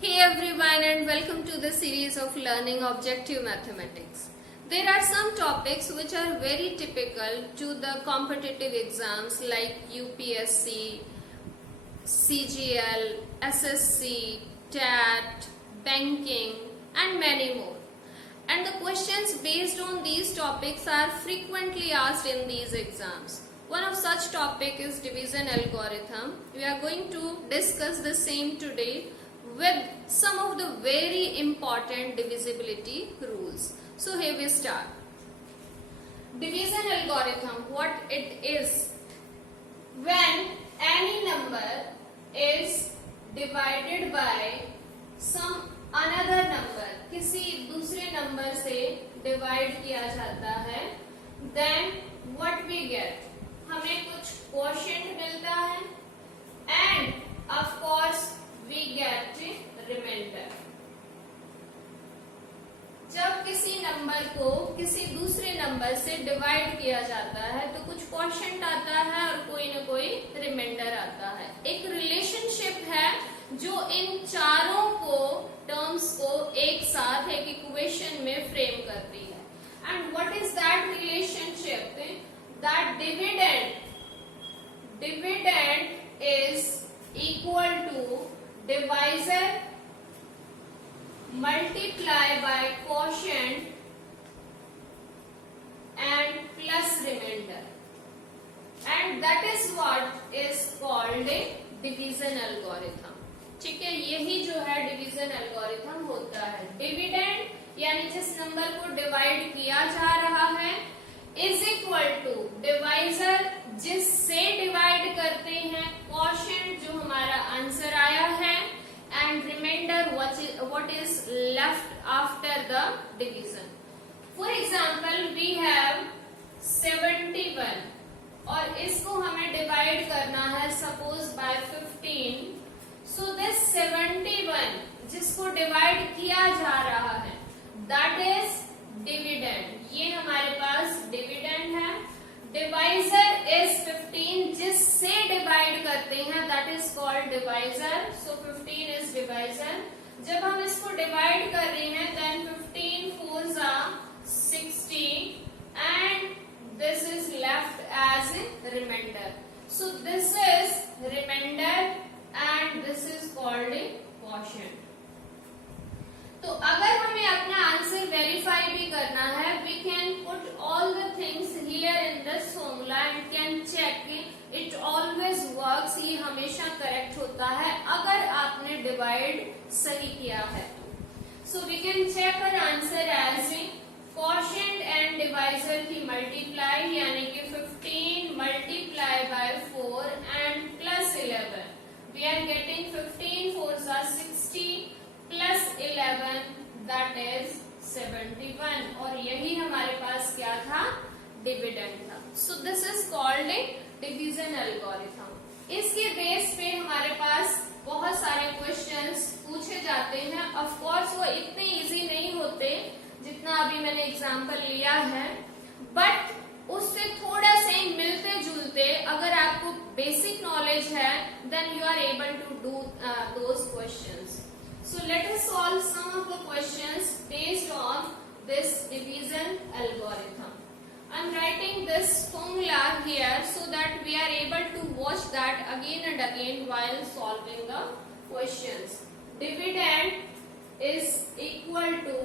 Hey everyone and welcome to the series of learning objective mathematics. There are some topics which are very typical to the competitive exams like UPSC, CGL, SSC, TAT, banking and many more. And the questions based on these topics are frequently asked in these exams. One of such topic is division algorithm. We are going to discuss the same today with some of the very important divisibility rules. So here we start. Division algorithm, what it is? When any number is divided by some another number, किसी दूसरे number से divide किया जाता है, then what we get? हमें कुछ quotient मिलता है and of course we get remainder. जब किसी नंबर को किसी दूसरे नंबर से डिवाइड किया जाता है तो कुछ क्वोशिएंट आता है और कोई न कोई रिमाइंडर आता है. एक रिलेशनशिप है जो इन चारों को टर्म्स को एक साथ एक इक्वेशन में फ्रेम करती है. And what is that relationship? That dividend is equal to divisor multiply by quotient and plus remainder, and that is what is called a division algorithm. ठीक है, यही जो है डिवीजन एल्गोरिथम होता है. डिविडेंड यानी जिस नंबर को डिवाइड किया जा रहा है इज इक्वल टू डिवाइजर जिससे डिवाइड करते हैं, क्वोशिएंट जो हमारा आंसर आया है, and reminder what is left after the division. For example we have 71 और इसको हमें डिवाइड करना है सपोज बाय 15. सो दिस 71 जिसको डिवाइड किया जा रहा है दैट इज डिविडेंड. ये हमारे पास डिविडेंड है. डिवाइजर इज 15 जिससे डिवाइड करते हैं that is called divisor. So 15 is divisor. जब हम इसको डिवाइड कर रहे हैं then 15 4s are 60 and this is left as reminder. So this is reminder and this is called quotient. तो अगर हमें अपना आंसर वेरीफाई भी करना है we can put all the things here in this formula and can check it always works. ये हमेशा correct होता है अगर आपने डिवाइड सही किया है. So we can check our answer as quotient and divisor की मल्टीप्लाई यानी कि 15 multiply by 4 and plus 11. We are getting 15 4s are 60 plus 11 that is 71 और यही हमारे पास क्या था? डिविडेंड था. So this is called a division algorithm. इसके बेस पे हमारे पास बहुत सारे क्वेश्चंस पूछे जाते हैं. ऑफ कोर्स वो इतने इजी नहीं होते जितना अभी मैंने एग्जांपल लिया है, बट उससे थोड़ा से मिलते जुलते अगर आपको बेसिक नॉलेज है then you are able to do those questions. So let us solve some of the questions based on this division algorithm. I am writing this formula here so that we are able to watch that again and again while solving the questions. Dividend is equal to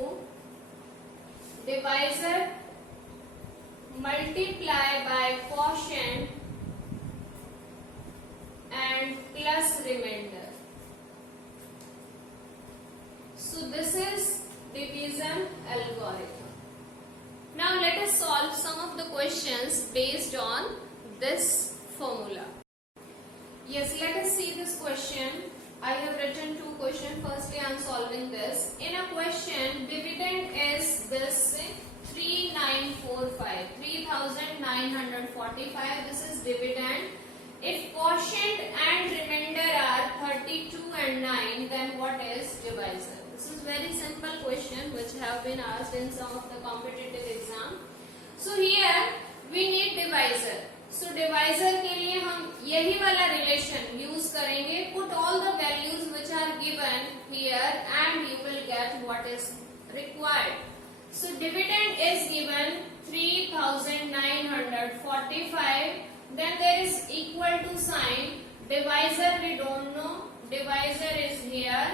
divisor multiply by quotient and plus remainder. So this is division algorithm. Now let us solve some of the questions based on this formula. Yes, let us see this question. I have written two questions. Firstly, I am solving this. In a question, dividend is this 3945, 3945. This is dividend. If quotient and remainder are 32 and 9, then what is divisor? This is very simple question which have been asked in some of the competitive exam. So here we need divisor. So divisor के लिए हम यही वाला relation use करेंगे. Put all the values which are given here and you will get what is required. So dividend is given 3945. Then there is equal to sign. Divisor we don't know. Divisor is here.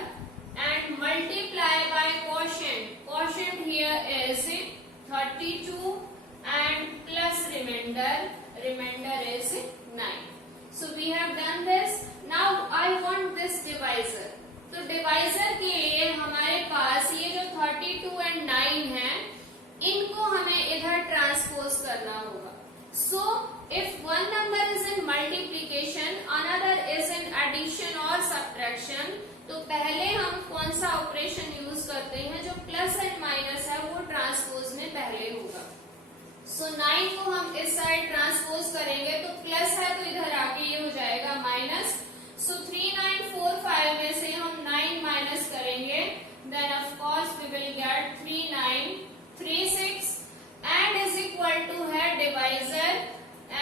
And multiply by quotient. Quotient here is 32 and plus remainder. Remainder is 9. So we have done this. Now I want this divisor. तो divisor के लिए हमारे पास ये जो 32 and 9 है, इनको हमें इधर ट्रांसपोज करना होगा. So if one number is in multiplication, another is in addition और सब्ट्रैक्शन, तो पहले हम कौन सा ऑपरेशन यूज करते हैं, जो प्लस एंड माइनस है वो ट्रांसपोज में पहले होगा. सो 9 को हम इस साइड ट्रांसपोज करेंगे तो प्लस है तो इधर आके ये हो जाएगा माइनस. So 3945 में से हम 9 माइनस करेंगे, then of course we will get 3936 and is equal to है divisor,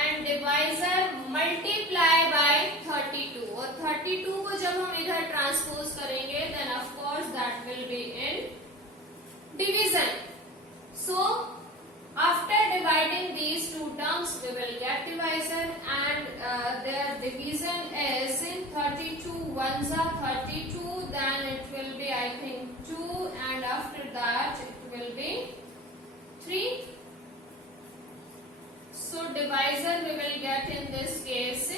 and divisor multiply by 32, और 32 को जब हम इधर ट्रांसपोज करेंगे then of course that will be in division. So after dividing these two terms, we will get divisor, and their division is 32 ones are 32, then it will be I think 2, and after that it will be 3. So divisor we will get in this case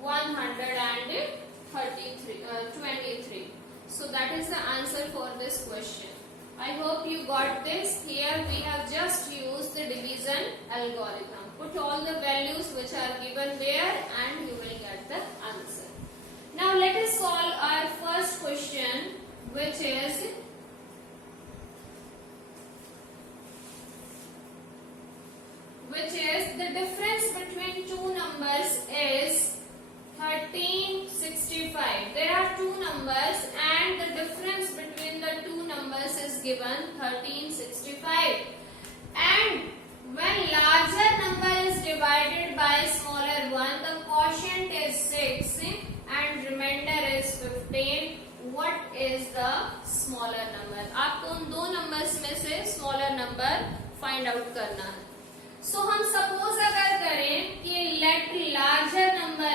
123. So that is the answer for this question. I hope you got this. Here we have just used the division algorithm. Put all the values which are given there and you will get the answer. Now let us solve our first question, which is the difference between two numbers is 1365. There are two numbers and the difference between the two numbers is given 1365. And when larger number is divided by smaller one, the quotient is 6 and remainder is 15. What is the smaller number? आपको उन दो numbers में से smaller number find out करना है. So हम suppose अगर करें कि let larger number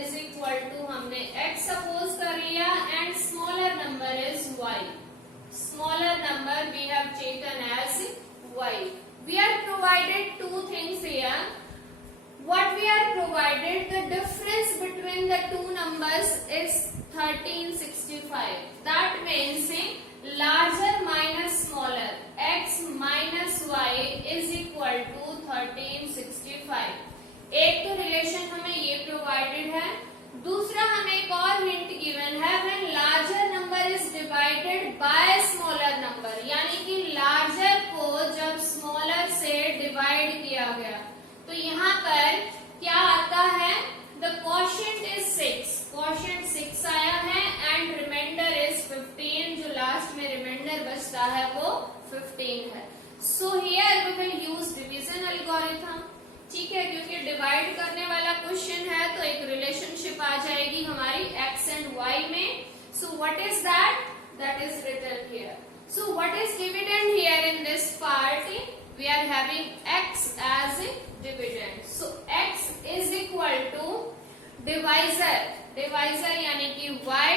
is equal to, हमने x suppose कर लिया and smaller number is y. Smaller number we have taken as y. We are provided two things here. What we are provided, the difference between the two numbers is 1365. That means larger minus smaller, x minus y is equal to 1365. एक तो relation हमें ये provided है, दूसरा हमें एक और hint given है, when larger number is divided by smaller number, यानी कि लार्जर को जब स्मॉलर से डिवाइड किया गया तो यहाँ पर क्या आता है, द क्वोशिएंट इज 6, क्वोशिएंट 6 आया है एंड रिमाइंडर इज 15, जो लास्ट में रिमाइंडर बचता है वो 15 है. So here we will use division algorithm. ठीक है, क्योंकि डिवाइड करने वाला क्वेश्चन है तो एक रिलेशनशिप आ जाएगी हमारी x एंड y में. So what is that? That is written here. So what is dividend here in this part? We are having x as dividend. So x is equal to divisor, divisor यानी कि y,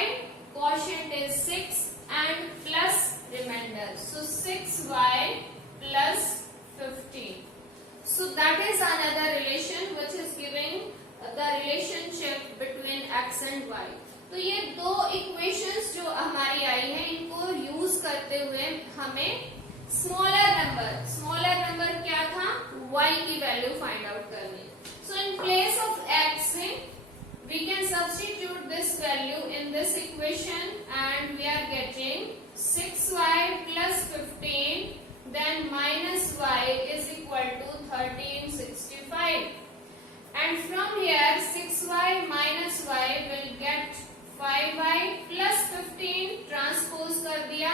quotient is 6 and plus reminder. So 6y plus 15. So that is another relation which is giving the relationship between x and y. तो ये दो equations जो हमारी आई हैं इनको use करते हुए हमें स्मॉलर नंबर क्या था, y की वैल्यू फाइंड आउट करनी. So in place of x we can substitute this value in this equation and we are getting 6y plus 15, then minus y is equal to 1365. And from here 6y minus y will get 5y plus 15, transpose कर दिया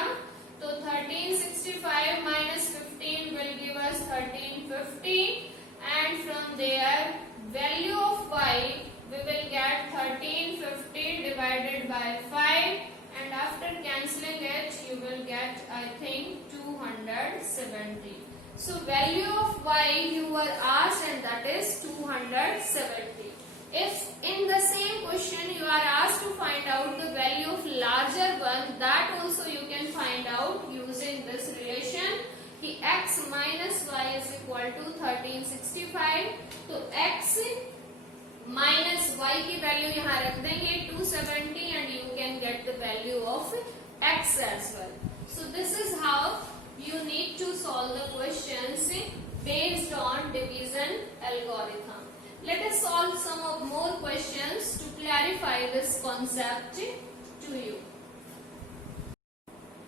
तो 1365 minus 15 15 will give us 1350, and from there value of y we will get 1350 divided by 5, and after cancelling it you will get, I think, 270. So value of y you were asked, and that is 270. If in the same question you are asked to find out the value of larger one, that also you can find out using this relation कि x minus y is equal to 1365. तो x minus y की value यहाँ रख देंगे 270, and you can get the value of x as well. So this is how you need to solve the questions based on division algorithm. Let us solve some of more questions to clarify this concept to you.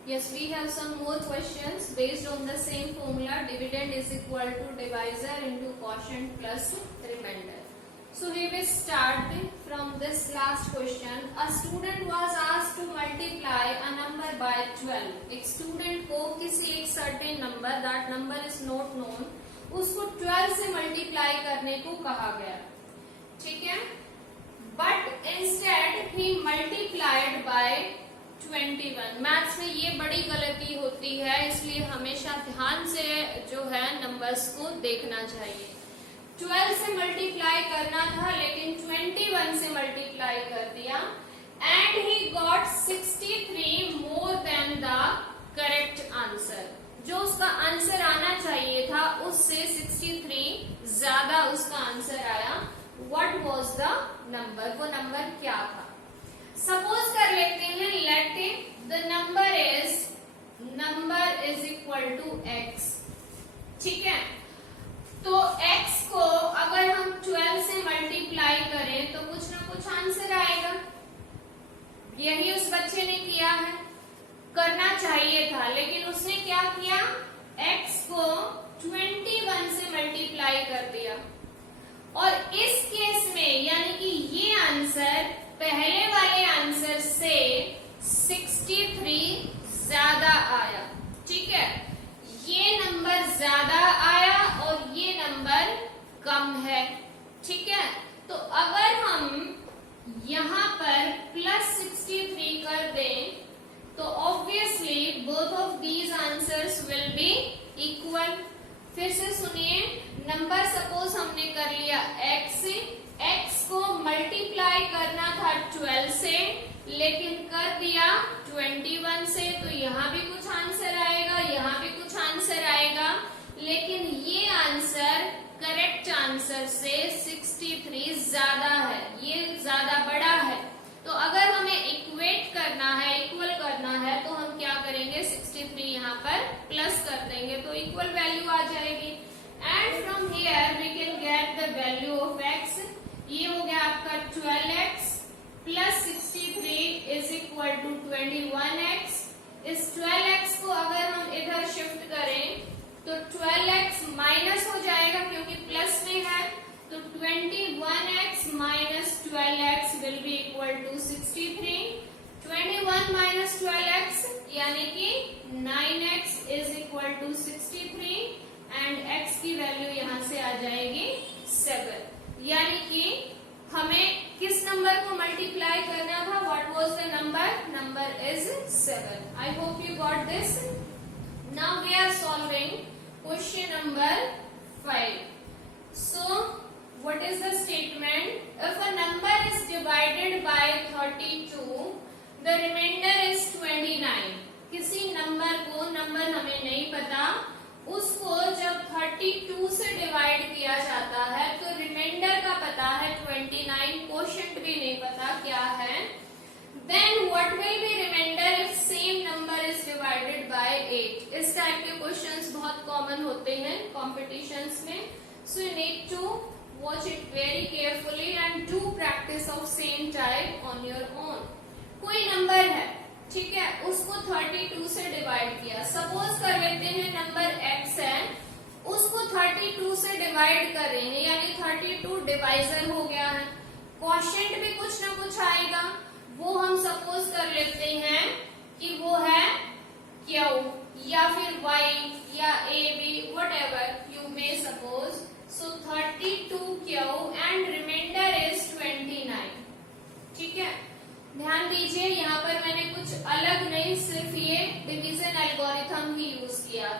Yes, we have some more questions based on the same formula. Dividend is equal to divisor into quotient plus remainder. So we will start from this last question. A student was asked to multiply a number by 12. एक student को किसी एक certain number, that number is not known, उसको 12 से multiply करने को कहा गया, ठीक है. But instead he multiplied by 21. Maths में ये बड़ी गलती होती है, इसलिए हमेशा ध्यान से जो है नंबर्स को देखना चाहिए. 12 से मल्टीप्लाई करना था, लेकिन 21 से मल्टीप्लाई कर दिया, and he got 63 more than the correct answer. जो उसका आंसर आना चाहिए था उससे 63 ज्यादा उसका आंसर आया. What was the number? वो नंबर क्या था? सपोज कर लेते हैं, let the number is equal to x, ठीक है. तो x को अगर हम 12 से मल्टीप्लाई करें तो कुछ ना कुछ आंसर आएगा. यही उस बच्चे ने किया है, करना चाहिए था, लेकिन उसने क्या किया, x को 21 से मल्टीप्लाई कर दिया. और इस केस में यानी कि ये आंसर पहले वाले आंसर से 63 ज्यादा आया, ठीक है. ये नंबर ज्यादा आया और ये नंबर कम है, ठीक है. तो अगर हम यहाँ पर प्लस 63 कर दें तो obviously both of these answers will be equal. फिर से सुनिए, नंबर सपोज हमने कर लिया x को मल्टीप्लाई करना था 12 से, लेकिन कर दिया 21 से, तो यहाँ भी कुछ आंसर आएगा, यहाँ भी कुछ आंसर आएगा, लेकिन ये आंसर करेक्ट आंसर से 63 ज्यादा है, ये ज्यादा बड़ा है. तो अगर हमें इक्वेट करना है, इक्वल करना है, तो हम क्या करेंगे, 63 यहाँ पर प्लस कर देंगे तो इक्वल वैल्यू आ जाएगी. And from here we can get the value of x. ये हो गया आपका 12x plus 63 is equal to 21x. इस 12x को अगर हम इधर शिफ्ट करें तो 12x माइनस हो जाएगा क्योंकि प्लस में है, तो 21x minus 12x will be equal to 63. 21 minus 12x यानी कि 9x is equal to 63, and x की वैल्यू यहाँ से आ जाएगी 7. यानी कि हमें किस नंबर को मल्टीप्लाई करना था? What was the number? Number is 7. I hope you got this. Now we are solving question number 5. So what is the statement? If a number is divided by 32, the remainder is 29. किसी number को, number हमें नहीं पता, उसको जब 32 से divide किया जाता है तो रिमाइंडर का पता है 29, कोशेंट भी नहीं पता क्या है. Then what will be remainder if same number is divided by 8? इस टाइप के क्वेश्चंस बहुत कॉमन होते हैं कॉम्पिटिशन्स में. So you need to watch it very carefully and do practice of same type on your own. कोई number है, ठीक है, उसको 32 से डिवाइड किया. सपोज कर लेते हैं नंबर x है, उसको 32 से डिवाइड कर रहे हैं, यानी 32 डिवाइजर हो गया है. क्वोशिएंट भी कुछ ना कुछ आएगा, वो हम सपोज कर लेते हैं कि वो है q या फिर y या a b ध्यान दीजिए, यहाँ पर मैंने कुछ अलग नहीं, सिर्फ ये डिवीजन एल्गोरिथम ही यूज किया।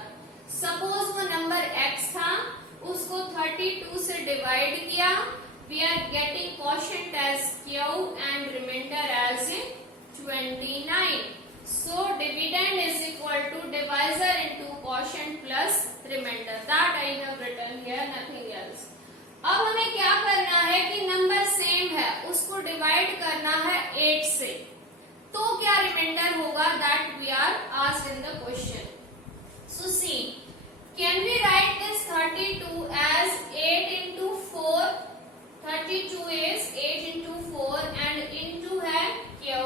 सपोज वो नंबर x था, उसको 32 से डिवाइड किया, we are getting quotient as q and reminder as 29. So dividend is equal to divisor into quotient plus remainder. That I have written here, nothing else. अब हमें क्या करना है कि नंबर सेम है, उसको डिवाइड करना है 8 से, तो क्या रिमाइंडर होगा, that we are asked in the question. So see, can we write this 32 as 8 into 4? 32 is 8 into 4 and into है q,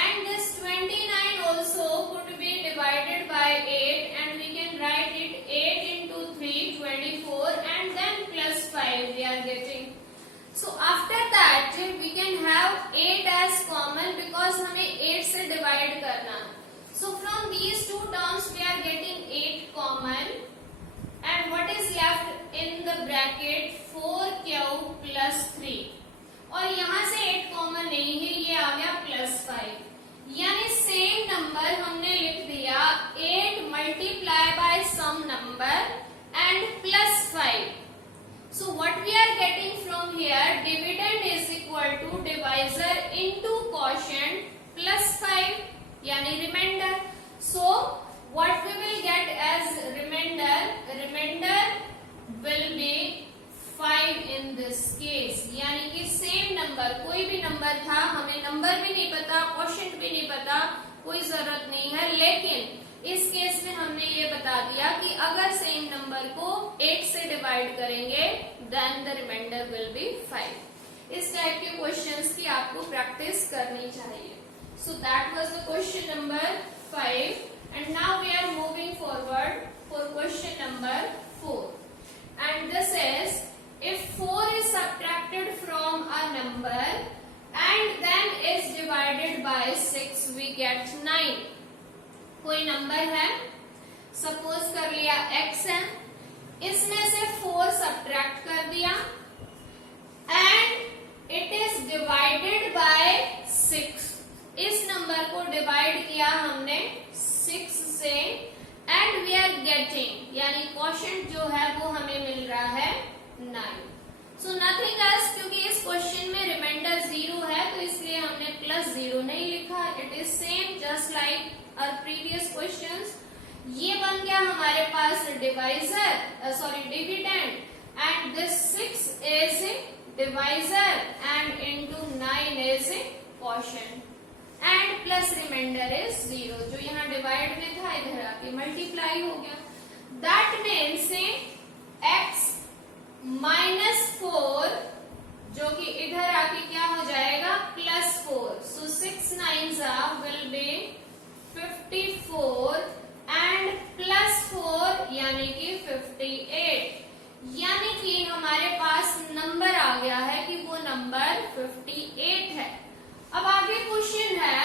and this 29 also could be divided by 8 and we can write it 8 into 3, 24 and then plus 5 we are getting. So after that we can have 8 as common because हमें 8 से divide करना है. So from these two terms we are getting 8 common and what is left in the bracket 4q plus 3. और यहाँ से 8 common नहीं है, ये आ गया प्लस 5, यानी सेम नंबर हमने लिख दिया 8 multiply by some number and plus 5. So what we are getting from here, dividend is equal to divisor into quotient plus 5 यानी reminder. So what we will get as reminder will be 5 in this case. यानी कि same number, कोई भी number था, हमें number भी नहीं पता, क्वोशिएंट भी नहीं पता, कोई जरूरत नहीं है, लेकिन इस केस में हमने ये बता दिया कि अगर सेम नंबर को 8 से डिवाइड करेंगे then the reminder will be 5. इस टाइप के क्वेश्चंस की आपको प्रैक्टिस करनी चाहिए. So that was the question number 5 and now we are moving forward for question number 4 and this is, if 4 is subtracted from a number and then is divided by 6 we get 9. कोई number है, suppose कर लिया x है, इसमें से 4 subtract कर दिया and it is divided by 6. इस नंबर को डिवाइड किया हमने 6 से and we are getting, यानी क्वोशिएंट जो है वो हमें मिल रहा है 9. सो नथिंग एल्स, क्योंकि इस क्वेश्चन में रिमाइंडर 0 है तो इसलिए हमने प्लस 0 नहीं लिखा. It is same just like our previous questions. ये बन गया हमारे पास divisor, sorry dividend, and this 6 is divisor and into 9 is quotient and plus remainder is 0. जो यहाँ डिवाइड में था इधर आके मल्टीप्लाई हो गया. दैट मीन्स x माइनस 4 जो कि इधर आके क्या हो जाएगा plus 4. So 6 9s will be 54 and plus 4 यानी कि 58. यानी कि हमारे पास नंबर आ गया है कि वो नंबर 58 है. अब आगे क्वेश्चन है,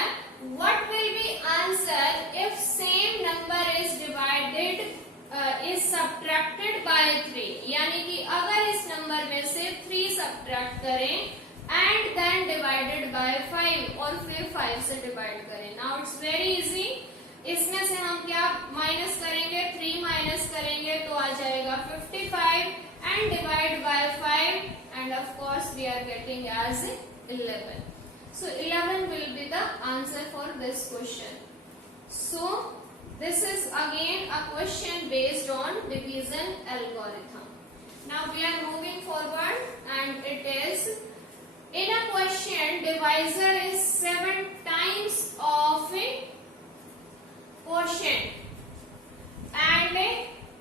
what will be answer if same number is divided is subtracted by 3. यानी कि अगर इस नंबर में से 3 सब्ट्रैक्ट करें एंड देन डिवाइडेड बाय 5 और फिर 5 से डिवाइड करें. Now it's very easy. इसमें से हम क्या माइनस करेंगे, 3 माइनस करेंगे तो आ जाएगा 55 and divide by 5 and of course we are getting as 11. So 11 will be the answer for this question. So this is again a question based on division algorithm. Now we are moving forward and it is, in a question divisor is 7 times of a quotient and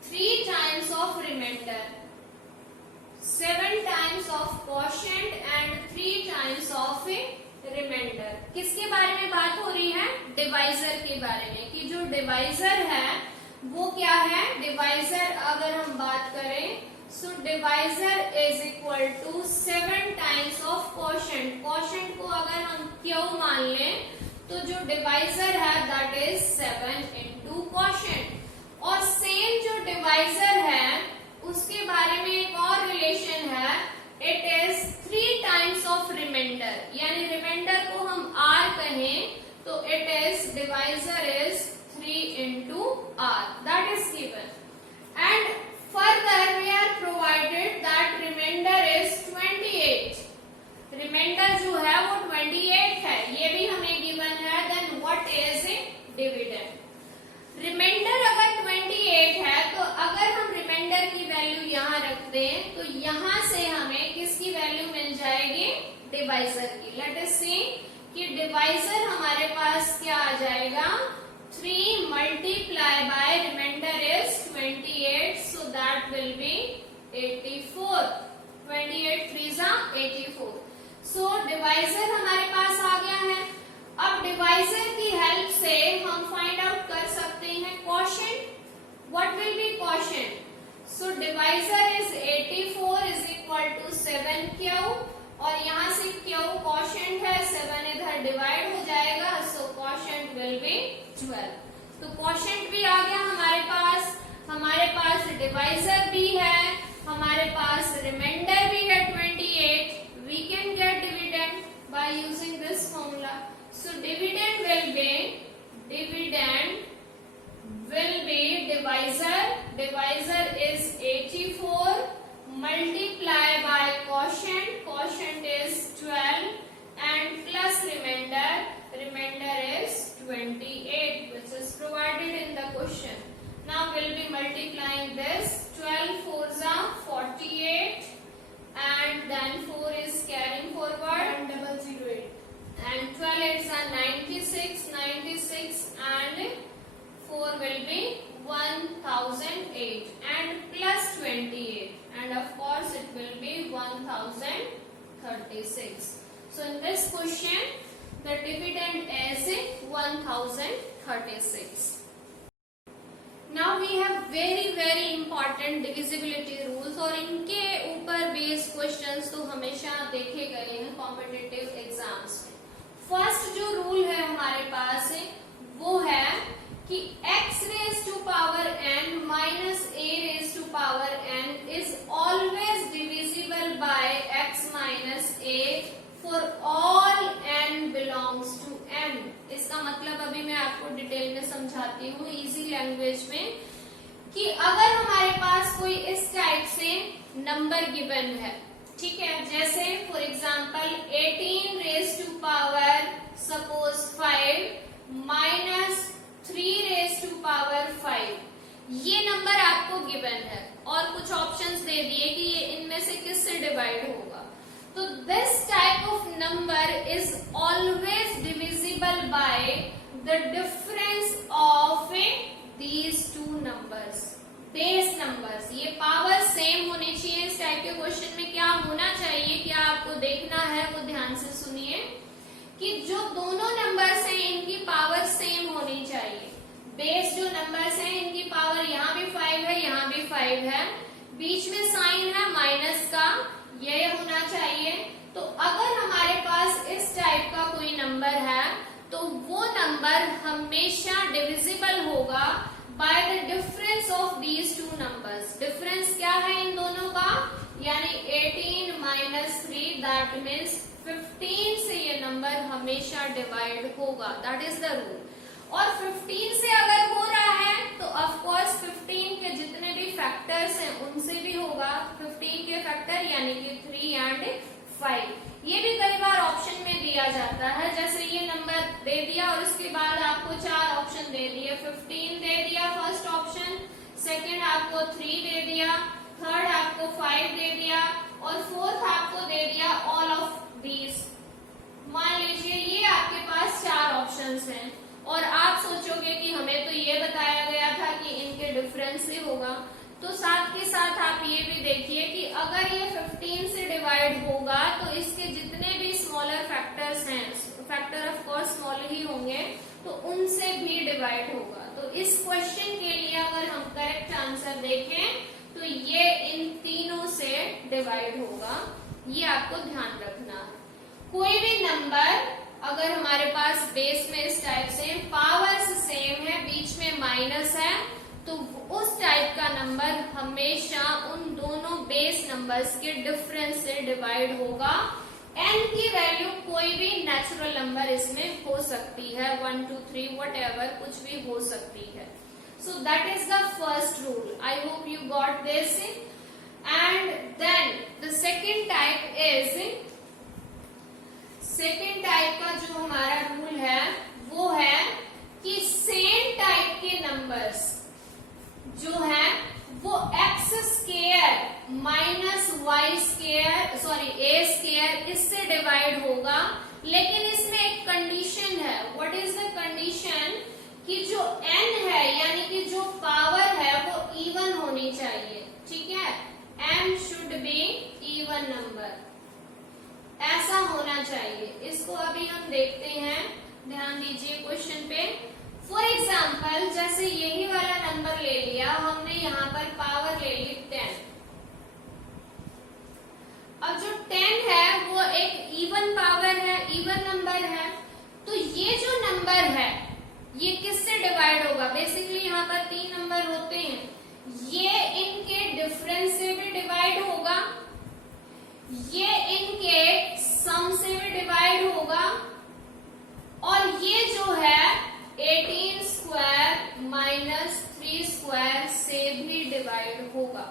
3 times of remainder. 7 times of quotient and 3 times of a reminder. किसके बारे में बात हो रही है, divisor के बारे में, कि जो डिवाइजर है वो क्या है. डिवाइजर अगर हम बात करें, so divisor is equal to 7 times of quotient. Quotient को अगर हम क्यू मान लें तो जो डिवाइजर है दैट इज 7 इंटू क्वोशिएंट. और सेम जो डिवाइजर है उसके बारे में एक और रिलेशन है, it is 3 times of reminder. यानी रिमाइंडर को हम r तो it is divisor is 3 into r, that is given. And further we are provided that remainder is 28. Reminder जो है वो 28 है, ये भी हमें गिवन है. Then what is dividend? Reminder अगर 28 है तो अगर हम रिमाइंडर की वैल्यू यहाँ रख दें तो यहाँ से हमें किसकी वैल्यू मिल जाएगी? डिवाइजर की. लेट अस सी कि डिवाइजर हमारे पास क्या आ जाएगा? 3 multiply by reminder is 28, so that will be 84. 28 3 84. So divisor हमारे पास आ गया है. अब डिवाइजर की हेल्प से हम फाइंड आउट कर सकते हैं quotient. What will be quotient? So divisor is 84 is equal to 7q, और यहाँ से q क्वोशिएंट है, 7 इधर डिवाइड हो जाएगा, सो क्वोशिएंट विल बी 12. तो क्वोशिएंट भी आ गया हमारे पास डिवाइजर भी है, हमारे पास रिमाइंडर भी है 28. We can get dividend by using this formula. So dividend will be divisor. Divisor is 84 multiply by quotient. Quotient is 12 and plus remainder. Remainder is 28, which is provided in the question. Now we'll be multiplying this. 12 4s are 48. And then 4 is carrying forward and 008, and 12 8s are 96 and 4 will be 1008 and plus 28, and of course it will be 1036. So in this question the dividend is 1036. Now we have very important divisibility rules, और इनके ऊपर based questions तो हमेशा देखे गए हैं competitive exams में. First जो रूल है हमारे पास वो है कि x raised to power n minus a raised to power n is always divisible by x minus a for all n belongs to m. इसका मतलब अभी मैं आपको डिटेल में समझाती हूँ इजी लैंग्वेज में, कि अगर हमारे पास कोई इस टाइप से नंबर गिवन है, ठीक है, जैसे for example 18 raise to power suppose 5 minus 3 raise to power 5, ये नंबर आपको गिवन है और कुछ ऑप्शंस दे दिए कि ये इनमें से किससे डिवाइड होगा. तो this type of number is always divisible by the difference of these two numbers, base numbers. ये पावर सेम होनी चाहिए. इस टाइप के क्वेश्चन में क्या होना चाहिए, क्या आपको देखना है वो ध्यान से सुनिए, कि जो दोनों नंबर्स हैं इनकी पावर सेम होनी चाहिए. बेस जो नंबर्स हैं इनकी पावर यहाँ भी 5 है, यहाँ भी 5 है, बीच में साइन है माइनस का, ये होना चाहिए. तो अगर हमारे पास इस टाइप का कोई नंबर है तो वो नंबर हमेशा डिविजिबल होगा by the difference of these two numbers. Difference क्या है इन दोनों का, यानी 18 माइनस 3 दैट मीन्स 15 से ये नंबर हमेशा डिवाइड होगा. That is the rule. और 15 से अगर हो रहा है तो ऑफ कोर्स 15 के जितने भी फैक्टर्स हैं उनसे भी होगा. 15 के फैक्टर यानी कि 3 एंड 5. ये भी कई बार ऑप्शन में दिया जाता है, जैसे ये नंबर दे दिया और उसके बाद आपको 4 ऑप्शन दे दिए. 15 दे दिया फर्स्ट ऑप्शन, सेकंड आपको 3 दे दिया, थर्ड आपको 5 दे दिया और फोर्थ आपको दे दिया ऑल ऑफ दीज. मान लीजिए ये आपके पास 4 ऑप्शंस हैं और आप सोचोगे कि हमें तो ये बताया गया था कि इनके डिफरेंस से होगा. तो साथ के साथ आप ये भी देखिए कि अगर ये 15 से डिवाइड होगा तो इसके जितने भी स्मॉलर फैक्टर्स हैं, फैक्टर ऑफ कोर्स स्मॉल ही होंगे, तो उनसे भी डिवाइड होगा. तो इस क्वेश्चन के लिए अगर हम करेक्ट आंसर देखें तो ये इन तीनों से डिवाइड होगा. ये आपको ध्यान रखना है. कोई भी नंबर अगर हमारे पास बेस में इस टाइप से पावर्स सेम है, बीच में माइनस है, तो उस टाइप का नंबर हमेशा उन दोनों बेस नंबर्स के डिफरेंस से डिवाइड होगा. n की वैल्यू कोई भी नेचुरल नंबर इसमें हो सकती है, 1 2 3 व्हाटएवर कुछ भी हो सकती है. So that is the first rule. I hope you got this. And then the second type is, second type का जो हमारा रूल है वो है कि सेम टाइप के नंबर्स जो है वो X square minus Y square sorry A square इससे डिवाइड होगा, लेकिन इसमें एक कंडीशन है. What is the condition? कि जो n है यानी कि जो पावर है वो इवन होनी चाहिए. ठीक है, m should be even number, ऐसा होना चाहिए. इसको अभी हम देखते हैं, ध्यान दीजिए क्वेश्चन पे. फॉर एग्जाम्पल जैसे यही वाला नंबर ले लिया हमने, यहाँ पर पावर ले ली 10. अब जो 10 है वो एक इवन पावर है, इवन नंबर है. तो ये जो नंबर है ये किससे डिवाइड होगा? बेसिकली यहाँ पर 3 नंबर होते हैं, ये इनके डिफरेंस से भी डिवाइड होगा, ये इनके सम से भी डिवाइड होगा, और ये जो है 18 स्क्वायर माइनस 3 स्क्वायर से भी डिवाइड होगा,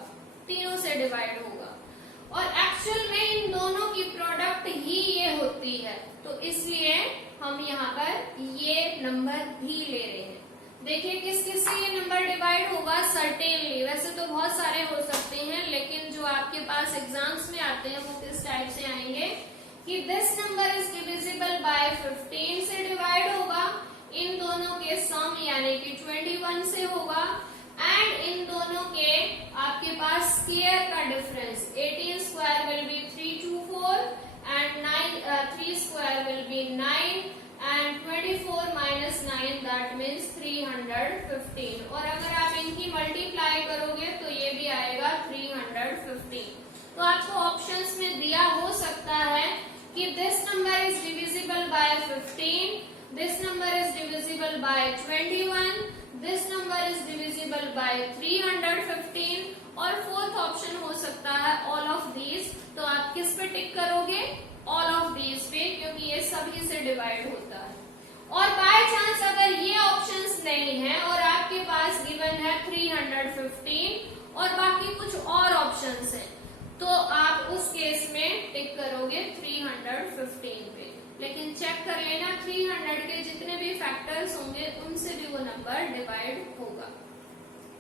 तीनों से डिवाइड होगा. और एक्चुअल में इन दोनों की प्रोडक्ट ही ये होती है, तो इसलिए हम यहाँ पर ये नंबर भी ले रहे हैं. देखिए किस किस से ये नंबर डिवाइड होगा. सर्टेनली, वैसे तो बहुत सारे हो सकते हैं, लेकिन जो आपके पास एग्जाम्स में आते हैं वो किस टाइप से आएंगे कि this number is divisible bye 15 से डिवाइड होगा, इन दोनों के सम यानी कि 21 से होगा, एंड इन दोनों के आपके पास स्क्वायर का difference 18 square will be 324 and 3 square will be 9 and 24 minus 9 that means 315. और अगर आप इनकी मल्टीप्लाई करोगे तो ये भी आएगा 315. तो आपको ऑप्शंस में दिया हो सकता है कि this number is divisible bye 15, this number is divisible bye 21, this number is divisible bye 315, और फोर्थ ऑप्शन हो सकता है ऑल ऑफ दीज. तो आप किस पे टिक करोगे? ऑल ऑफ दीज पे, क्योंकि ये सभी से डिवाइड होता है. और बाय चांस अगर ये ऑप्शंस नहीं है और आपके पास गिवन है 315 और बाकी कुछ और ऑप्शंस हैं, तो आप उस केस में टिक करोगे 315 पे. लेकिन चेक कर लेना 300 के जितने भी फैक्टर्स होंगे उनसे भी वो नंबर डिवाइड होगा.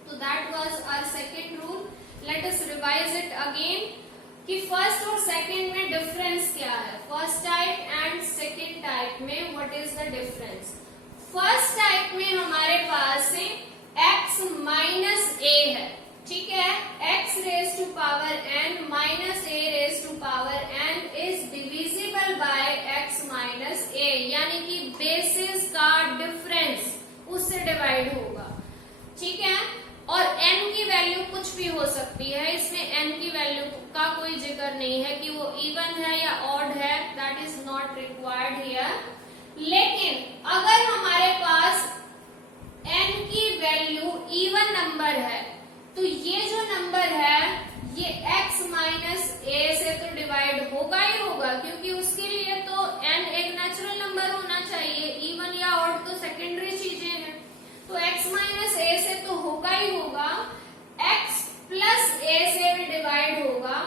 तो that was our second rule. Let us revise it again कि फर्स्ट और सेकंड में डिफरेंस क्या है. First type and second type में what is the difference? First type में हमारे पास x माइनस a है. ठीक है, x raise to power n minus a raise to power n is divisible by x minus a, यानी कि basis का difference उससे डिवाइड होगा. ठीक है, और n की वैल्यू कुछ भी हो सकती है, इसमें n की वैल्यू का कोई जिक्र नहीं है कि वो इवन है या ऑड है, that is not required here. लेकिन अगर हमारे पास n की वैल्यू इवन नंबर है तो ये जो नंबर है ये x माइनस a से तो डिवाइड होगा ही होगा, क्योंकि उसके लिए तो n एक नेचुरल नंबर होना चाहिए, इवन या ऑड तो सेकेंडरी चीजें हैं. तो x माइनस a से तो होगा ही होगा, x प्लस a से भी डिवाइड होगा,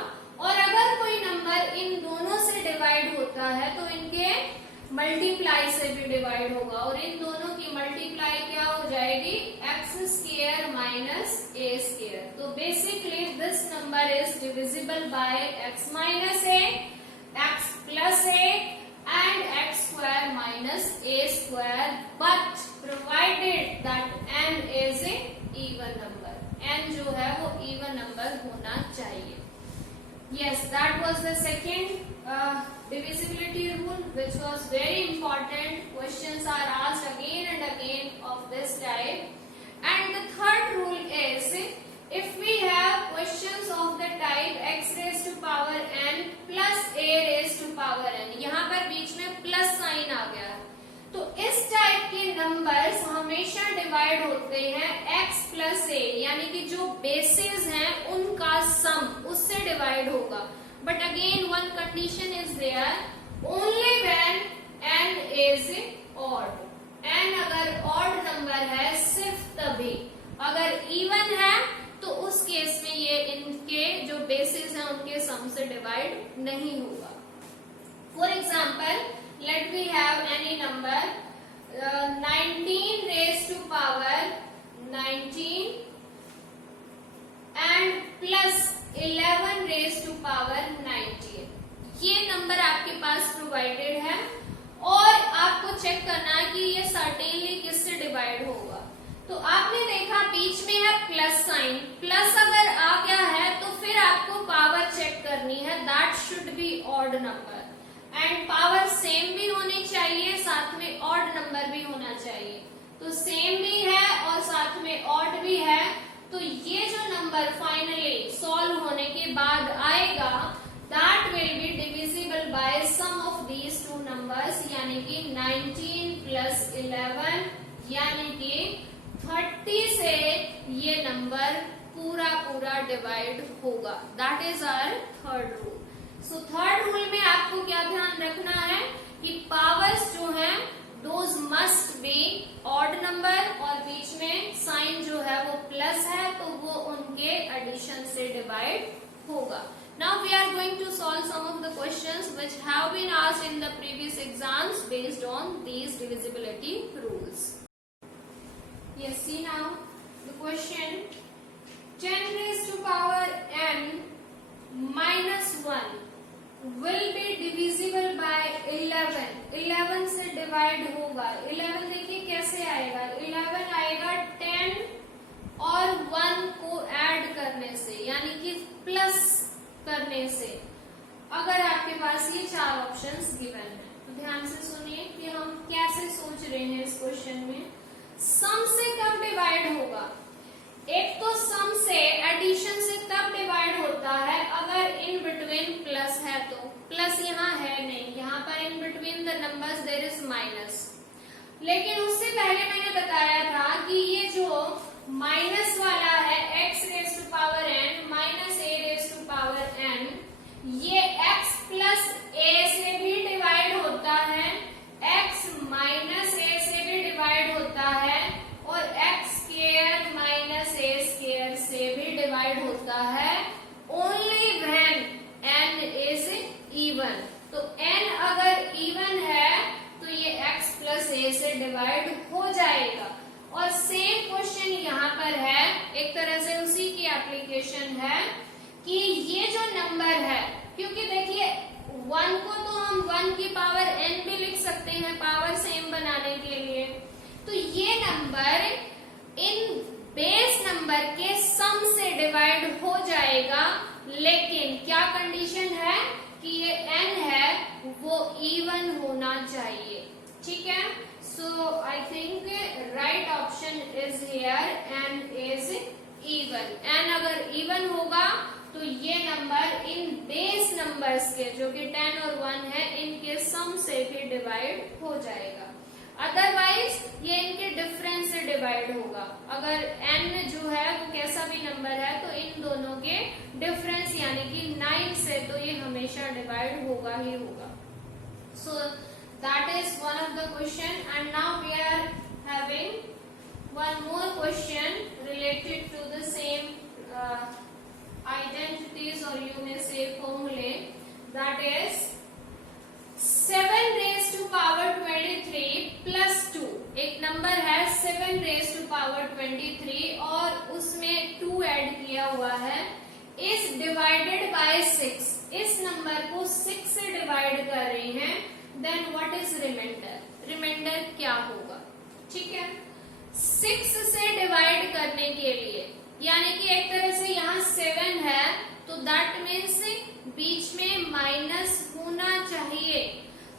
और अगर कोई नंबर इन दोनों से डिवाइड होता है तो इनके मल्टीप्लाई से भी डिवाइड होगा, और इन दोनों की मल्टीप्लाई क्या हो जाएगी? x square minus a square. तो basically this number is divisible by x minus a, x plus a and x square minus a square, but provided that n is a even number. n जो है वो even number होना चाहिए. Yes, that was the second divisibility rule, which was very important. Questions are asked again and again of this type. And the third rule is, if we have questions of the type x raised to power n plus a raised to power n, यहाँ पर बीच में plus sign आ गया है, तो इस type के numbers हमेशा divide होते हैं x प्लस a, यानी कि जो बेसिस हैं उनका सम उससे डिवाइड होगा. but again one condition is there, only when n is odd. n अगर odd number है सिर्फ तभी, अगर even है तो उस केस में ये इनके जो बेसिस हैं उनके सम से डिवाइड नहीं होगा. For example, let we have any number 19 raised to power 19 and plus 11 raised to power 19. ये नंबर आपके पास प्रोवाइडेड है और आपको चेक करना है कि ये सर्टेनली किससे डिवाइड होगा. तो आपने देखा बीच में है प्लस साइन, प्लस अगर आ गया है तो फिर आपको पावर चेक करनी है, that should be odd number and power same भी होनी चाहिए, साथ में ऑड नंबर भी होना चाहिए. तो सेम भी है और साथ में ऑड भी है, तो ये जो नंबर फाइनली सॉल्व होने के बाद आएगा that will be divisible by some of these two numbers, यानी कि 19 प्लस 11 यानी कि 30 से ये नंबर पूरा पूरा डिवाइड होगा. That is our third rule. So third rule में आपको क्या ध्यान रखना है कि पावर्स जो है those must be odd number और बीच में साइन जो है वो प्लस है तो वो उनके एडिशन से डिवाइड होगा. Now we are going to solve some of the questions which have been asked in the previous exams based on these divisibility rules. Yes, see now the question, 10 raised to power n minus 1 will be divisible by 11. 11 से divide होगा. 11 देखिए कैसे आएगा, 11 आएगा 10 और 1 को add करने से, यानी कि प्लस करने से. अगर आपके पास ये चार ऑप्शंस गिवन है तो ध्यान से सुनिए कि हम कैसे सोच रहे हैं इस क्वेश्चन में. सम से कब डिवाइड होगा? एक तो सम से एडिशन से तब डिवाइड होता है अगर इन बिटवीन प्लस है तो. प्लस यहाँ है नहीं, यहाँ पर in between the numbers there is minus. लेकिन उससे पहले मैंने बताया था कि ये जो माइनस वाला है x raise to power n minus a raise to power n, ये x प्लस a से भी डिवाइड होता है, x माइनस a से भी डिवाइड होता है और x square minus a square से भी डिवाइड होता है, only when n is even. तो n अगर इवन है तो ये x प्लस a से डिवाइड हो जाएगा. और सेम क्वेश्चन यहाँ पर है, एक तरह से उसी की एप्लीकेशन है कि ये जो नंबर है, क्योंकि देखिए 1 को तो हम 1 की पावर n भी लिख सकते हैं पावर सेम बनाने के लिए. तो ये नंबर इन बेस नंबर के सम से डिवाइड हो जाएगा, लेकिन क्या कंडीशन है कि ये n है वो इवन होना चाहिए. ठीक है. So I think right option is here n is even. n अगर इवन होगा तो ये नंबर इन बेस नंबर्स के जो कि 10 और 1 है इनके सम से भी डिवाइड हो जाएगा. अदरवाइज ये इनके डिफरेंस से डिवाइड होगा. अगर n जो है वो कैसा भी नंबर है तो इन दोनों के डिफरेंस यानी कि 9 से तो ये हमेशा डिवाइड होगा ही होगा. So that is one of the question. And now we are having one more question related to the same identities or you may say formulae, that is 7 raised to power 23 plus 2. एक number है 7 raised to power 23 और उसमें 2 add किया हुआ है, is divided by 6. इस number को 6 से डिवाइड कर रहे हैं, then what is remainder? Reminder क्या होगा? ठीक है. 6 से डिवाइड करने के लिए यानी कि एक तरह से यहाँ 7 है तो दैट मीन्स बीच में माइनस होना चाहिए.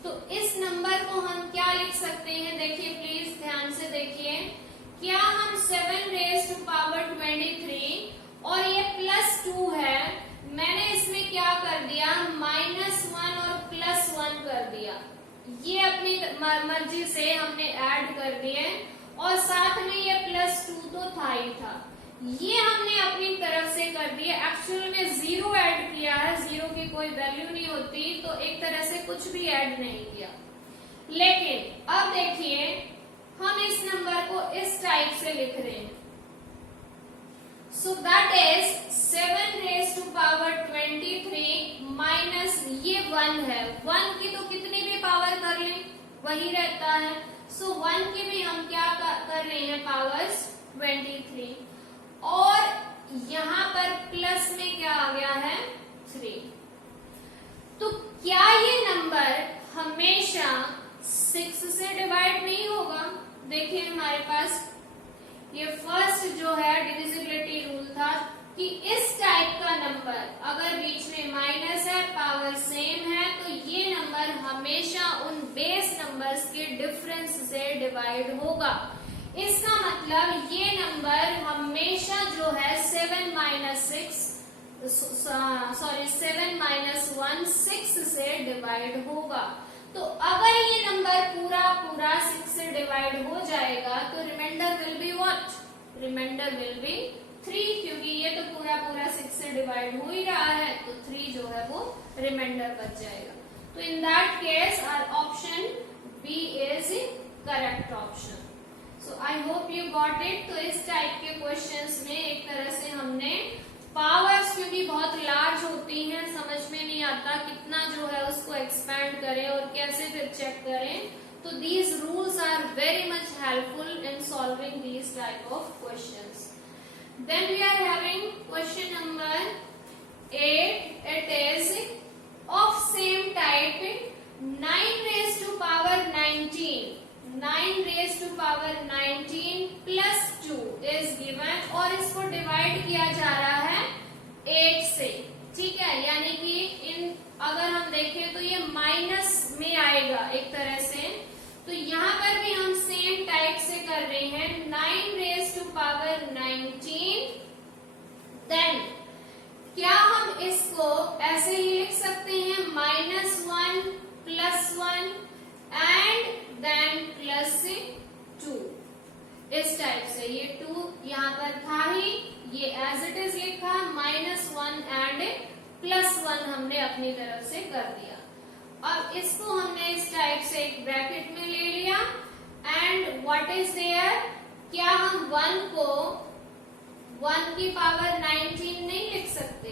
तो इस नंबर को हम क्या लिख सकते हैं? देखिए प्लीज ध्यान से देखिए. क्या हम 7 रेज टू पावर 23 और ये प्लस 2 है, मैंने इसमें क्या कर दिया -1 और +1 कर दिया. ये अपनी मर्जी से हमने ऐड कर दिए और साथ में ये +2 तो था ही था. ये हमने अपनी तरफ से कर दिया। एक्चुअल में 0 ऐड किया है, 0 की कोई वैल्यू नहीं होती, तो एक तरह से कुछ भी ऐड नहीं किया। लेकिन अब देखिए हम इस नंबर को इस टाइप से लिख रहे हैं। So that is 7 raise to power 23 minus ये 1 है। 1 की तो कितनी भी पावर कर लें वही रहता है। सो 1 की भी हम क्या कर रहे हैं, पावर्स 23, और यहाँ पर प्लस में क्या आ गया है, 3। तो क्या ये नंबर हमेशा 6 से डिवाइड नहीं होगा? देखिए हमारे पास ये फर्स्ट जो है डिविजिबिलिटी रूल था कि इस टाइप का नंबर अगर बीच में माइनस है, पावर सेम है, तो ये नंबर हमेशा उन बेस नंबर्स के डिफरेंस से डिवाइड होगा। इसका मतलब ये नंबर हमेशा जो है 7 माइनस 1 6 से डिवाइड होगा। तो अगर ये नंबर पूरा 6 से डिवाइड हो जाएगा तो reminder will be what? Reminder will be 3, क्योंकि ये तो पूरा 6 से डिवाइड हो ही रहा है, तो 3 जो है वो रिमाइंडर बच जाएगा। तो in that case our option B is correct option. So I hope you got it. तो इस टाइप के क्वेश्चंस में एक तरह से हमने पावर्स, क्योंकि बहुत लार्ज होती हैं, समझ में नहीं आता कितना जो है उसको एक्सपैंड करें और कैसे फिर चेक करें, तो these rules are very much helpful in solving these type of questions. Then we are having question number 8. It is of same type, 9 raised to power 19. 9 raised to power 19 plus 2 is given, और इसको divide किया जा रहा है 8 से। ठीक है, यानी कि इन अगर हम देखें तो ये माइनस में आएगा एक तरह से। तो यहाँ पर भी हम सेम टाइप से कर रहे हैं, 9 रेज टू पावर 19। देन क्या हम इसको ऐसे ही लिख सकते हैं, -1 +1 एंड देन +2, इस टाइप से। ये 2 यहाँ पर था ही, ये एज इट इज लिखा, -1 एंड +1 हमने अपनी तरफ से कर दिया। अब इसको हमने इस टाइप से एक ब्रैकेट में ले लिया, एंड व्हाट इज देयर, क्या हम 1 को 1 की पावर 19 नहीं लिख सकते?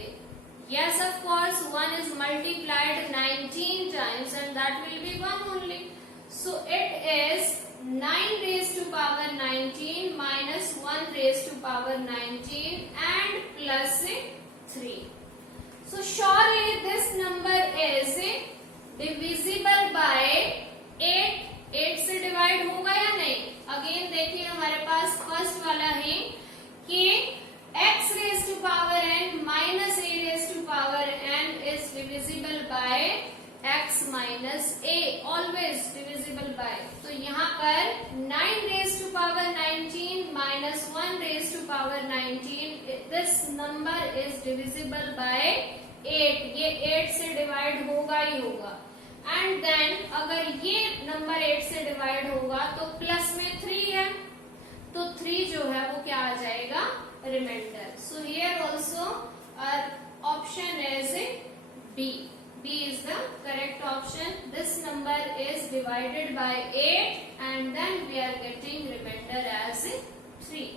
Yes, of course, 1 is multiplied 19 times and that will be 1 only. So it is 9 raised to power 19 minus 1 raised to power 19 and plus 3. So surely this number is divisible by 8. 8 से divide होगा या नहीं? Again देखिए हमारे पास first वाला है कि x raised to power n minus a raised to power n is divisible by x minus a, always divisible by। तो यहाँ पर 9 raised to power 19 minus 1 raised to power 19, this number is divisible by 8। ये 8 से divide होगा ही होगा। And then अगर ये नंबर 8 से डिवाइड होगा तो प्लस में 3 है, तो 3 जो है वो क्या आ जाएगा, reminder. So here also our option is B. B is the correct option. This number is divided by 8 and then we are getting remainder as 3.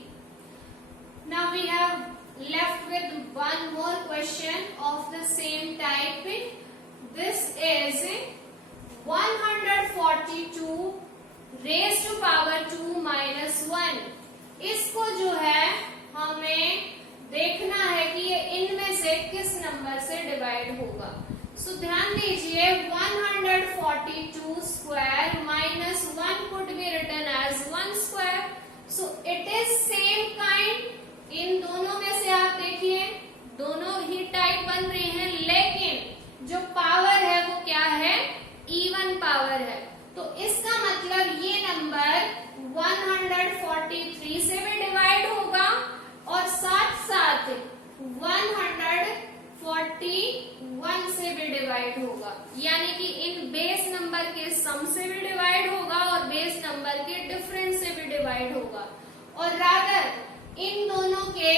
Now we have left with one more question of the same type. This is 142 raised to power 2 minus 1. इसको जो है हमें देखना है कि ये इनमें से किस नंबर से डिवाइड होगा। सो ध्यान दीजिए, 142 square minus 1 could be written as 1 square. So it is same kind. इन दोनों में से आप देखिए दोनों ही टाइप बन रहे हैं, लेकिन जो पावर है वो क्या है, इवन पावर है। तो इसका मतलब ये नंबर 143 से भी डिवाइड होगा और साथ साथ 141 से भी डिवाइड होगा, यानी कि इन बेस नंबर के सम से भी डिवाइड होगा और बेस नंबर के डिफरेंस से भी डिवाइड होगा। और रादर इन दोनों के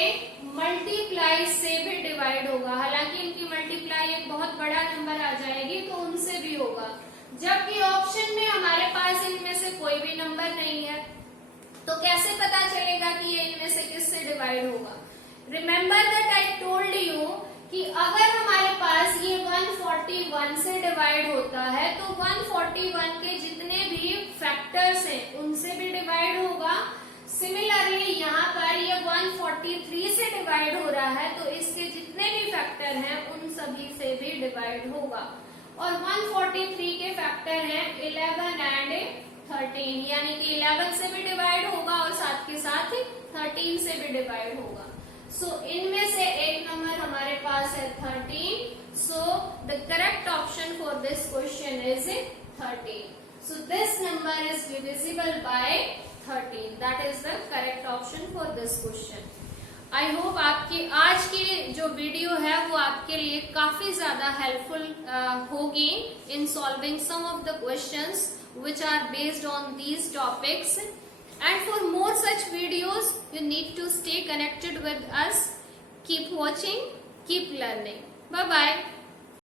मल्टीप्लाई से भी डिवाइड होगा। हालांकि इनकी मल्टीप्लाई एक बहुत बड़ा नंबर आ जाएगी तो उनसे भी होगा, जबकि ऑप्शन में हमारे पास इनमें से कोई भी नंबर नहीं है। तो कैसे पता चलेगा कि ये इनमें से किससे डिवाइड होगा? Remember that I told you कि अगर हमारे पास ये 141 से डिवाइड होता है तो 141 के जितने भी फैक्टर्स हैं उनसे भी डिवाइड होगा। सिमिलरली यहाँ पर ये 143 से डिवाइड हो रहा है तो इसके जितने भी फैक्टर हैं उन सभी से भी डिवाइड होगा। और 143 के फैक्टर हैं 11 एंड 13, यानी कि 11 से भी डिवाइड होगा और साथ के साथ 13 से भी डिवाइड होगा। सो इनमें से एक नंबर हमारे पास है 13. So the correct option for this question is 13. So this number is divisible by 13. That is the correct option for this question. I hope आपकी आज की जो वीडियो है वो आपके लिए काफी ज्यादा हेल्पफुल होगी in solving some of the questions which are based on these topics. And for more such videos, you need to stay connected with us. Keep watching, keep learning. Bye-bye.